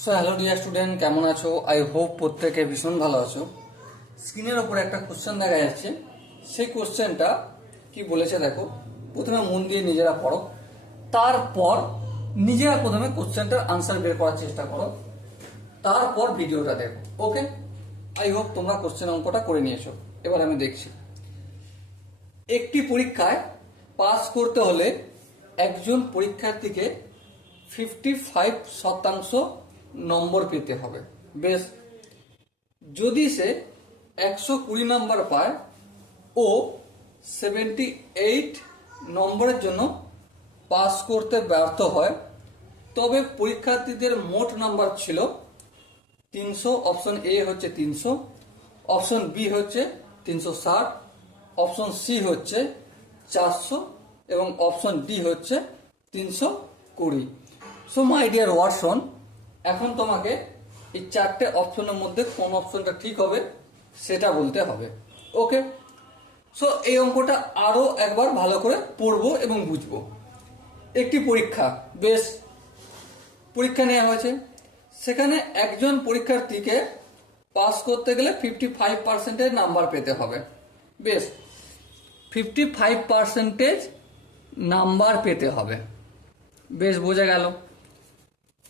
So hello dear student, কেমন আছো? I hope প্রত্যেকে ভীষণ ভালো আছো। স্ক্রিনের ওপরে একটা কোশ্চেন দেখা যাচ্ছে। সেই কোশ্চেনটা কি বলেছে দেখো। প্রথমে মন দিয়ে নিজেরা পড়ো, তারপর নিজেরা প্রথমে কোশ্চেনটার আনসার বের করার চেষ্টা করো, তারপর ভিডিওটা দেখো। ওকে, আই হোপ তোমরা কোশ্চেন অঙ্কটা করে নিয়েছো। এবার আমি দেখছি। একটি পরীক্ষায় পাস করতে হলে একজন পরীক্ষার্থীকে 55% নম্বর পেতে হবে। বেশ, যদি সে 120 নম্বর পায় ও 78 নম্বরের জন্য পাস করতে ব্যর্থ হয়, তবে পরীক্ষার্থীদের মোট নাম্বার ছিল 300। অপশন এ হচ্ছে 300, অপশন বি হচ্ছে 360, অপশন সি হচ্ছে 400 এবং অপশন ডি হচ্ছে 320। সো মাই ডিয়ার ওয়াটসন, এখন তোমাকে এই চারটে অপশনের মধ্যে কোন অপশনটা ঠিক হবে সেটা বলতে হবে। ওকে, সো এই অঙ্কটা আরো একবার ভালো করে পড়বো এবং বুঝবো। একটি পরীক্ষা, বেশ, পরীক্ষা নেওয়া হয়েছে। সেখানে একজন পরীক্ষার্থীকে পাস করতে গেলে 55% নাম্বার পেতে হবে। বেশ, 55% নাম্বার পেতে হবে। বেশ, বোঝা গেল।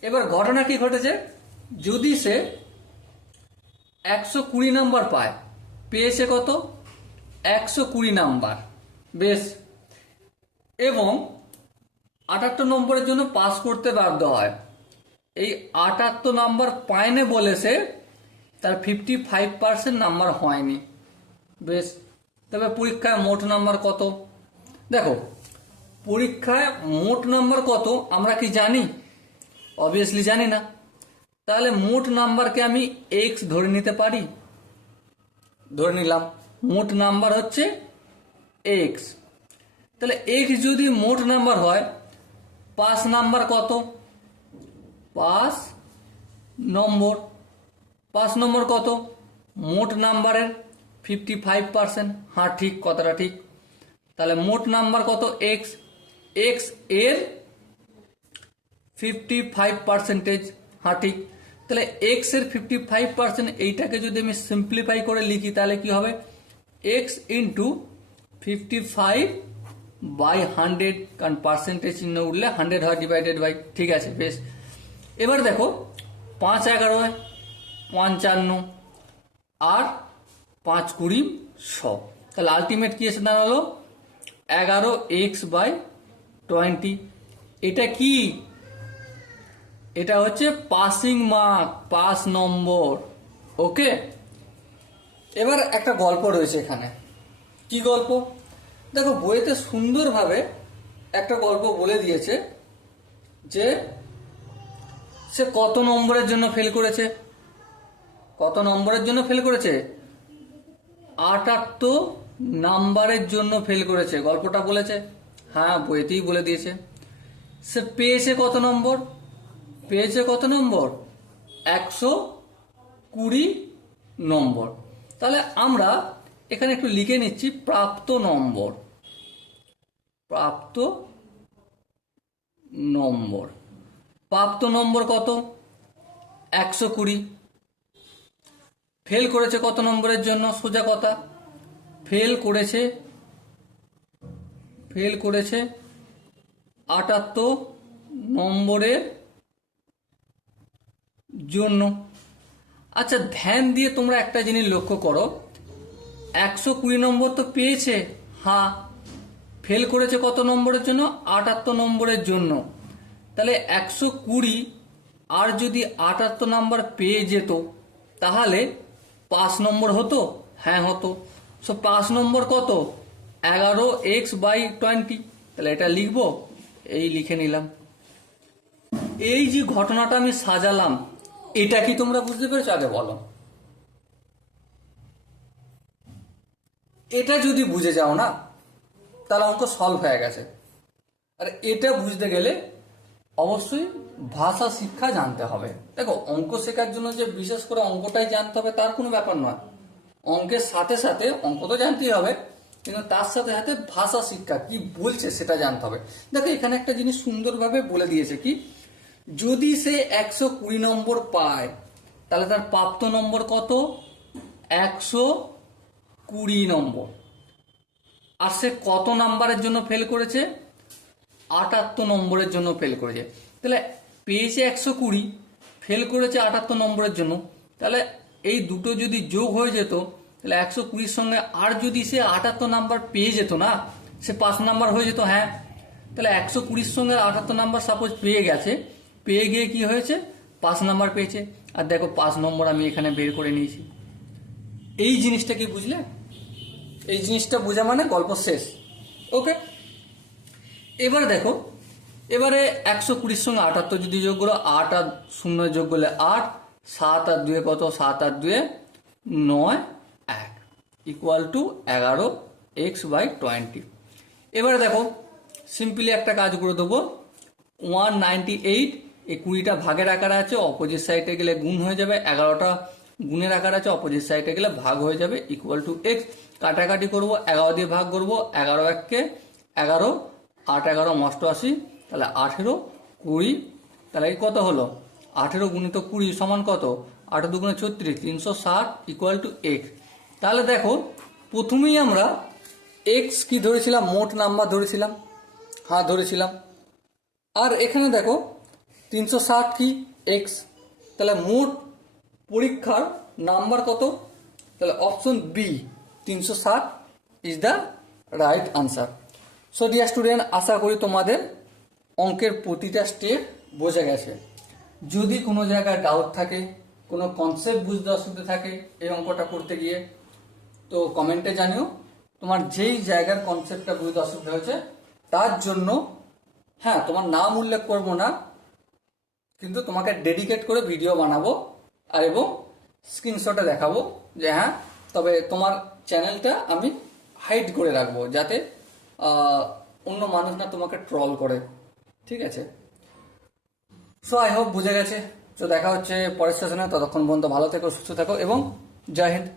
এবার ঘটনা কি ঘটেছে, যদি সে 120 নাম্বার পায়, পেয়েছে কত? 120 নাম্বার। বেশ, এবং 78 নম্বরের জন্য পাস করতে বাধ্য হয়। এই 78 নাম্বার পায়নি বলে সে তার 55% নাম্বার হয়নি। বেশ, তবে পরীক্ষায় মোট নাম্বার কত? দেখো, পরীক্ষায় মোট নাম্বার কত আমরা কি জানি? অবভিয়াসলি জানি না। তাহলে মোট নাম্বারকে আমি এক্স ধরে নিতে পারি। ধরে নিলাম মোট নাম্বার হচ্ছে এক্স। তাহলে এক্স যদি মোট নাম্বার হয়, পাস নাম্বার কত? পাস নম্বর। পাস নম্বর কত? মোট নাম্বারের 55%। হ্যাঁ, ঠিক, কথাটা ঠিক। তাহলে মোট নাম্বার কত? এক্স। এক্স এর 55%। হ্যাঁ, ঠিক। তাহলে এক্স এর 55%, এইটাকে যদি আমি সিম্পলিফাই করে লিখি তাহলে কি হবে? এক্স ইন্টু 55/100, কারণ পার্সেন্টেজ চিহ্ন উঠলে 100 হয়, ডিভাইডেড বাই। ঠিক আছে, বেশ। এবার দেখো, 5 11 55 আর 5 20 100। তাহলে আলটিমেট কি এসে দাঁড়ালো? 11x/20। এটা কি? এটা হচ্ছে পাসিং মার্ক, পাস নম্বর। ওকে, এবার একটা গল্প রয়েছে এখানে। কি গল্প? দেখো, বইতে সুন্দরভাবে একটা গল্প বলে দিয়েছে যে সে কত নম্বরের জন্য ফেল করেছে। কত নম্বরের জন্য ফেল করেছে? 78 নাম্বারের জন্য ফেল করেছে। গল্পটা বলেছে, হ্যাঁ, বইতেই বলে দিয়েছে। সে পেয়েছে কত নম্বর? পেয়েছে কত নম্বর? 120 নম্বর। তাহলে আমরা এখানে একটু লিখে নিচ্ছি প্রাপ্ত নম্বর। প্রাপ্ত নম্বর। প্রাপ্ত নম্বর কত? 120। ফেল করেছে কত নম্বরের জন্য? সোজা কথা, ফেল করেছে 78 নম্বরের জন্য। আচ্ছা, ধ্যান দিয়ে তোমরা একটা জিনিস লক্ষ্য করো, 120 নম্বর তো পেয়েছে। হ্যাঁ, ফেল করেছে কত নম্বরের জন্য? 78 নম্বরের জন্য। তাহলে 120 আর যদি 78 নম্বর পেয়ে যেত তাহলে 5 নম্বর হতো। হ্যাঁ, হতো। সো 5 নম্বর কত? 11x/20। তাহলে এটা লিখবো, এই লিখে নিলাম। এই যে ঘটনাটা আমি সাজালাম, এটা কি তোমরা বুঝতে পেরেছো? আগে বলো। এটা যদি বুঝে যাও না, তাহলে অঙ্ক সলভ হয়ে গেছে। আর এটা বুঝতে গেলে অবশ্যই ভাষা শিক্ষা জানতে হবে। দেখো, অঙ্ক শেখার জন্য যে বিশেষ করে অঙ্কটাই জানতে হবে তার কোনো ব্যাপার নয়। অঙ্কের সাথে সাথে অঙ্ক তো জানতেই হবে, কিন্তু তার সাথে সাথে ভাষা শিক্ষা কি বলছে সেটা জানতে হবে। দেখো, এখানে একটা জিনিস সুন্দরভাবে বলে দিয়েছে কি, যদি সে 120 নম্বর পায় তাহলে তার প্রাপ্ত নম্বর কত? 120 নম্বর। আর সে কত নাম্বারের জন্য ফেল করেছে? 78 নম্বরের জন্য ফেল করেছে। তাহলে পেয়েছে 120, ফেল করেছে 78 নম্বরের জন্য। তাহলে এই দুটো যদি যোগ হয়ে যেত তাহলে 120 সঙ্গে আর যদি সে 78 নাম্বার পেয়ে যেত না, সে 5 নাম্বার হয়ে যেত। হ্যাঁ, তাহলে 120 সঙ্গে 78 নাম্বার সাপোজ পেয়ে গেছে, পেয়ে গিয়ে কি হয়েছে? 5 নাম্বার পেয়েছে। আর দেখো 5 নম্বর আমি এখানে বের করে নিয়েছি। এই জিনিসটা কি বুঝলে? এই জিনিসটা বোঝা মানে গল্প শেষ। ওকে, এবার দেখো, এবারে 120 সঙ্গে 78 যদি যোগ করো, 8 আর 0 যোগ করলে 8, 7 আর 2 কত? 7 আর 2 9, 1 ইকুয়াল টু 11x/20। এবারে দেখো সিম্পলি একটা কাজ করে দেবো, 198 এই 20টা ভাগের আকারে আছে, অপোজিট সাইডে গেলে গুণ হয়ে যাবে, 11টা গুণের আকারে আছে, অপোজিট সাইডে গেলে ভাগ হয়ে যাবে, ইকুয়াল টু x। কাটাকাটি করবো, 11 দিয়ে ভাগ করবো, 11 1 11, 8 11 88, তাহলে 18 20, তাহলে এই কত হলো? 18 গুণিত 20 সমান কত? 8 2 36, 360 ইকুয়াল টু x। তাহলে দেখো প্রথমেই আমরা x কি ধরেছিলাম? মোট নাম্বার ধরেছিলাম। হ্যাঁ ধরেছিলাম। আর এখানে দেখো 360 কি? x। তাহলে মোট পরীক্ষার নাম্বার কত? তাহলে option B 360 is the right answer. So dear student, আশা করি তোমাদের অঙ্কের প্রতিটা স্টেপ বোঝা গেছে। যদি কোনো জায়গায় ডাউট থাকে, কোনো কনসেপ্ট বুঝতে অসুবিধা থাকে এই অঙ্কটা করতে গিয়ে, তো কমেন্টে জানিও। তোমার যেই জায়গার কনসেপ্টটা বুঝতে অসুবিধা হয়েছে তার জন্য, হ্যাঁ তোমার নাম উল্লেখ করবো না, কিন্তু তোমাকে ডেডিকেট করে ভিডিও বানাবো আর এবং স্ক্রিনশটে দেখাবো যে হ্যাঁ, তবে তোমার চ্যানেলটা আমি হাইড করে রাখবো যাতে অন্য মানুষ না তোমাকে ট্রল করে। ঠিক আছে? সো আই হোপ বুঝে গেছে। তো দেখা হচ্ছে পরের সেশনে, ততক্ষণ পর্যন্ত ভালো থেকো, সুস্থ থাকো এবং জয় হিন্দ।